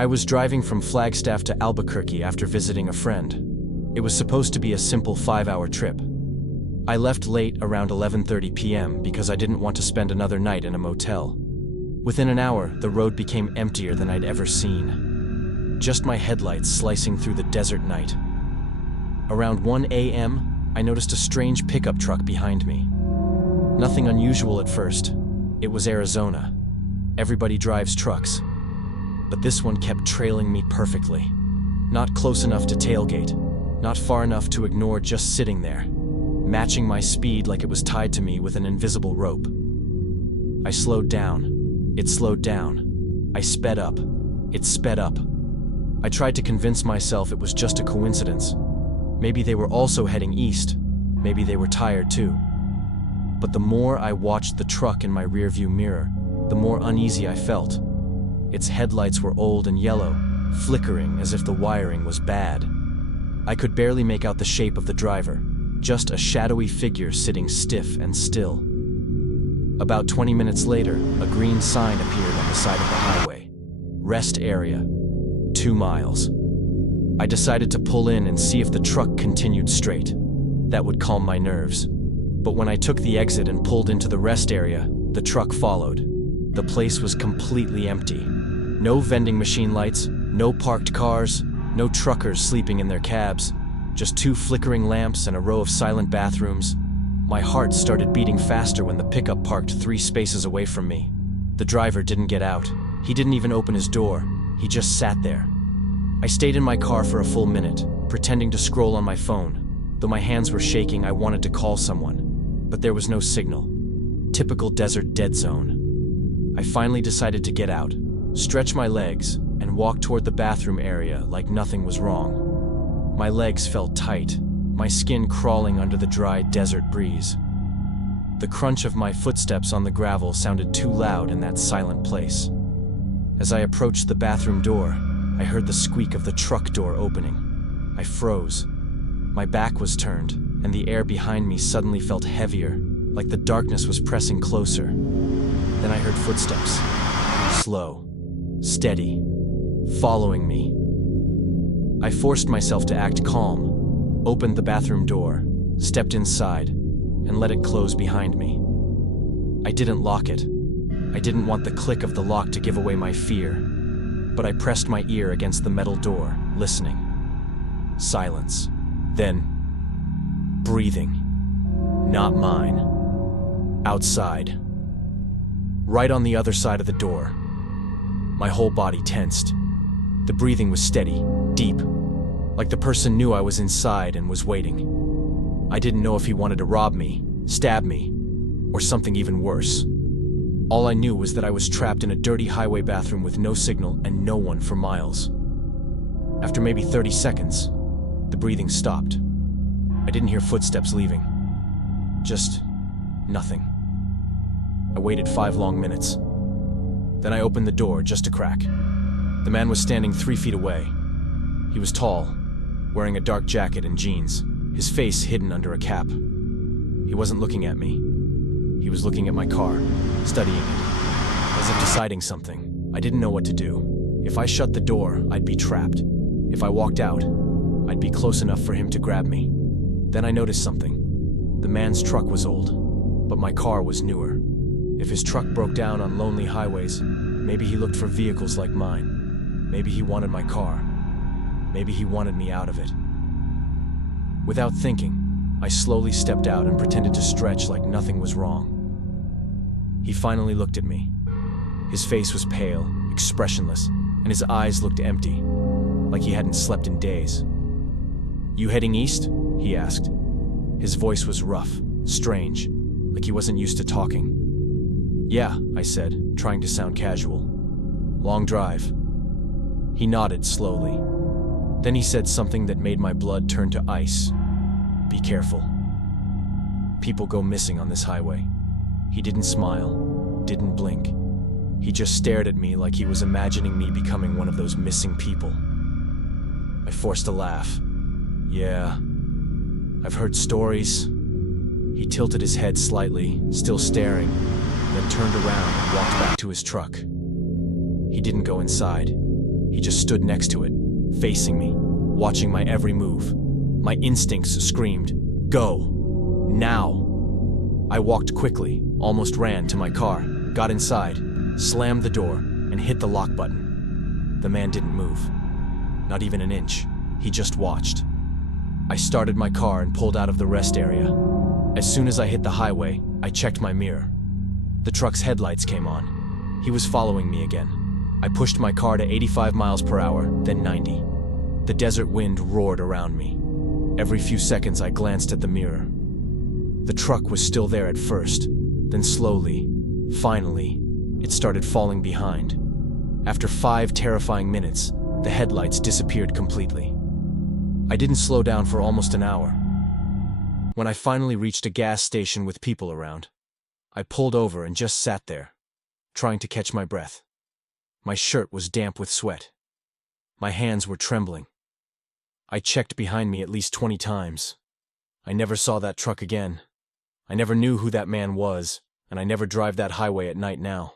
I was driving from Flagstaff to Albuquerque after visiting a friend. It was supposed to be a simple 5-hour trip. I left late around 11:30 p.m. because I didn't want to spend another night in a motel. Within an hour, the road became emptier than I'd ever seen. Just my headlights slicing through the desert night. Around 1 a.m., I noticed a strange pickup truck behind me. Nothing unusual at first. It was Arizona. Everybody drives trucks. But this one kept trailing me perfectly. Not close enough to tailgate, not far enough to ignore just sitting there, matching my speed like it was tied to me with an invisible rope. I slowed down. It slowed down. I sped up. It sped up. I tried to convince myself it was just a coincidence. Maybe they were also heading east. Maybe they were tired too. But the more I watched the truck in my rearview mirror, the more uneasy I felt. Its headlights were old and yellow, flickering as if the wiring was bad. I could barely make out the shape of the driver, just a shadowy figure sitting stiff and still. About 20 minutes later, a green sign appeared on the side of the highway. Rest area, 2 miles. I decided to pull in and see if the truck continued straight. That would calm my nerves. But when I took the exit and pulled into the rest area, the truck followed. The place was completely empty. No vending machine lights, no parked cars, no truckers sleeping in their cabs, just 2 flickering lamps and a row of silent bathrooms. My heart started beating faster when the pickup parked 3 spaces away from me. The driver didn't get out. He didn't even open his door. He just sat there. I stayed in my car for a full minute, pretending to scroll on my phone. Though my hands were shaking, I wanted to call someone. But there was no signal. Typical desert dead zone. I finally decided to get out, stretch my legs, and walk toward the bathroom area like nothing was wrong. My legs felt tight, my skin crawling under the dry desert breeze. The crunch of my footsteps on the gravel sounded too loud in that silent place. As I approached the bathroom door, I heard the squeak of the truck door opening. I froze. My back was turned, and the air behind me suddenly felt heavier, like the darkness was pressing closer. Then I heard footsteps, slow, steady, following me. I forced myself to act calm, opened the bathroom door, stepped inside, and let it close behind me. I didn't lock it. I didn't want the click of the lock to give away my fear, but I pressed my ear against the metal door, listening. Silence. Then, breathing. Not mine. Outside. Right on the other side of the door. My whole body tensed. The breathing was steady, deep, like the person knew I was inside and was waiting. I didn't know if he wanted to rob me, stab me, or something even worse. All I knew was that I was trapped in a dirty highway bathroom with no signal and no one for miles. After maybe 30 seconds, the breathing stopped. I didn't hear footsteps leaving. Just nothing. I waited 5 long minutes. Then I opened the door just a crack. The man was standing 3 feet away. He was tall, wearing a dark jacket and jeans, his face hidden under a cap. He wasn't looking at me. He was looking at my car, studying it, as if deciding something. I didn't know what to do. If I shut the door, I'd be trapped. If I walked out, I'd be close enough for him to grab me. Then I noticed something. The man's truck was old, but my car was newer. If his truck broke down on lonely highways, maybe he looked for vehicles like mine. Maybe he wanted my car. Maybe he wanted me out of it. Without thinking, I slowly stepped out and pretended to stretch like nothing was wrong. He finally looked at me. His face was pale, expressionless, and his eyes looked empty, like he hadn't slept in days. "You heading east?" he asked. His voice was rough, strange, like he wasn't used to talking. "Yeah," I said, trying to sound casual. "Long drive." He nodded slowly. Then he said something that made my blood turn to ice. "Be careful. People go missing on this highway." He didn't smile, didn't blink. He just stared at me like he was imagining me becoming one of those missing people. I forced a laugh. "Yeah, I've heard stories." He tilted his head slightly, still staring, then turned around and walked back to his truck. He didn't go inside. He just stood next to it, facing me, watching my every move. My instincts screamed, "Go! Now!" I walked quickly, almost ran to my car, got inside, slammed the door, and hit the lock button. The man didn't move. Not even an inch. He just watched. I started my car and pulled out of the rest area. As soon as I hit the highway, I checked my mirror. The truck's headlights came on. He was following me again. I pushed my car to 85 miles per hour, then 90. The desert wind roared around me. Every few seconds I glanced at the mirror. The truck was still there at first, then slowly, finally, it started falling behind. After 5 terrifying minutes, the headlights disappeared completely. I didn't slow down for almost an hour. When I finally reached a gas station with people around, I pulled over and just sat there, trying to catch my breath. My shirt was damp with sweat. My hands were trembling. I checked behind me at least 20 times. I never saw that truck again. I never knew who that man was, and I never drive that highway at night now.